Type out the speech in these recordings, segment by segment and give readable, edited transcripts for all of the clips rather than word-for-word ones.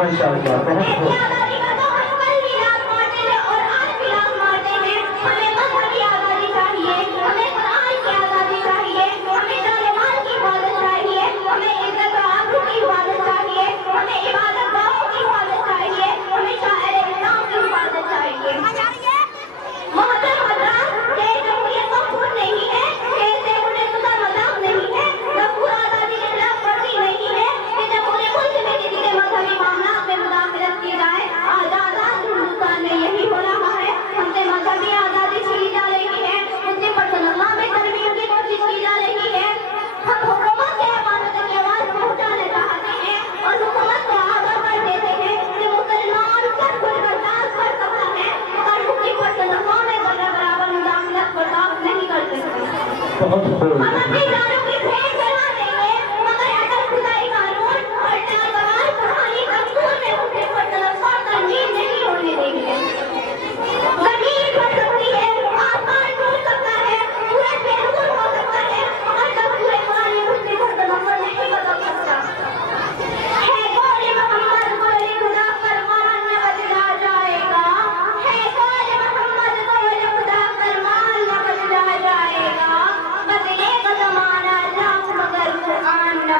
ماشاء اللہ بہت خوب بہت خوب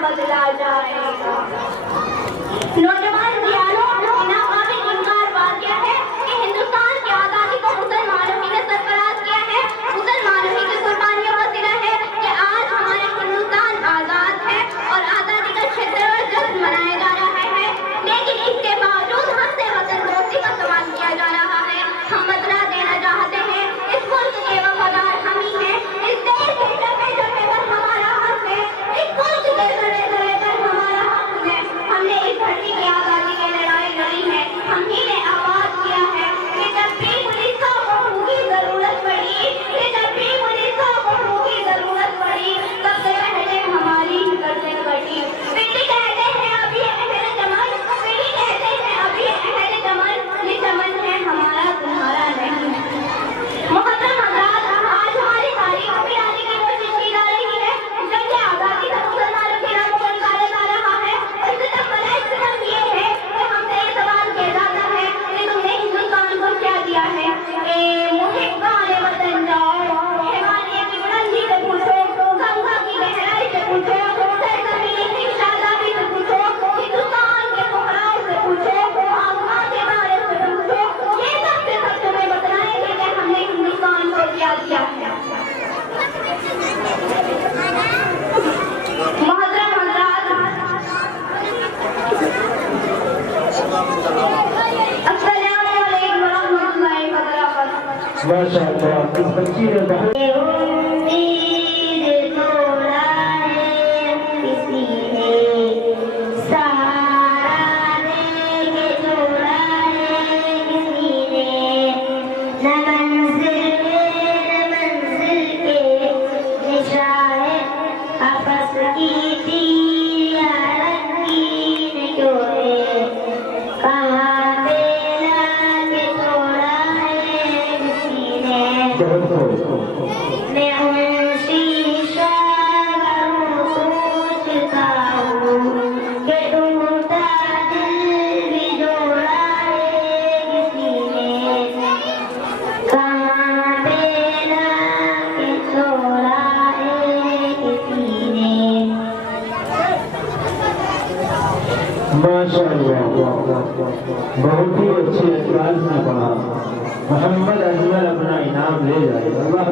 بدلا جائے گا نوجوان انعام انکار واقعہ ہے کہ ہندوستان کی آزادی کو مسلمانوں ہی نے سرفراز کیا ہے مسلمانوں ہی کی قربانیوں کا صلہ ہے کہ آج ہمارا ہندوستان آزاد ہے اور آزادی کا چھتر جشن منایا جا رہا ہے لیکن اس کے باوجود ہم سے وطن دوستی کا سوال کیا جا رہا ہے ہم بدلا دینا چاہتے ہیں اس ملک کے وفادار ہم ہی ہیں اس دیش کے جگہ جگہ پر ہمارا حق ہے اس ملک کے ذرے ذرے پر ہمارا حق ہے ہم نے اس دھرتی کی آزادی کی لڑائی لڑی ہے ہم ہی نے آواز کیا ہے کہ جب بھی پولیس کو بہو کی ضرورت پڑی کہ جب بھی پولیس کو بہو کی ضرورت پڑی سب سے پہلے ہماری گردن کٹی بیٹی کہتے ہیں اب یہ اہل چمن بیٹی کہتے ہیں اب یہ اہل چمن یہ چمن ہے ہمارا تمہارا نہیں محترم حضرات آج ہماری تاریخ مٹانے کی کوشش کی جا رہی ہے جنگ آزادی کا مسلمانوں کے نام کو نکالا جا رہا ہے اس سے بڑا ستم یہ ہے کہ ہم سے یہ سوال کیا جاتا ہے کہ تم نے ہندوستان کو کیا دیا ہے محبان وطن جاؤ حیوانی کی بلندی سے پوچھو گنگا کی گہرائی سے پوچھو سرزمین کی شادابی سے پوچھو ہندوستان کے فقراء سے پوچھو آسمان کے بارے سے پوچھو یہ سب تمہیں بتلائیں گے کہ ہم نے ہندوستان کو کیا دیا ہے محترم حضرات السلام علیکم ورحمۃ اللہ وبرکاتہ ماشاء اللہ اس بچی نے بہت امید توڑا ہے کسی نے سہارا دے کے چھوڑا ہے کسی نے نہ منزل کے نشان آپس کی تھی رنگین جوڑے کہاں پہ لا کے چھوڑا ہے کسی نے بہت خوب میں ان شیشہ سوچتا ہوں کہ ٹوٹا دل بھی جوڑا ہے کسی نے کہاں پہ لا کے چھوڑا ہے کسی نے ماشاء اللہ بہت ہی اچھے انداز میں پڑھا محمد اجمل اپنا انعام لے جائے اللہ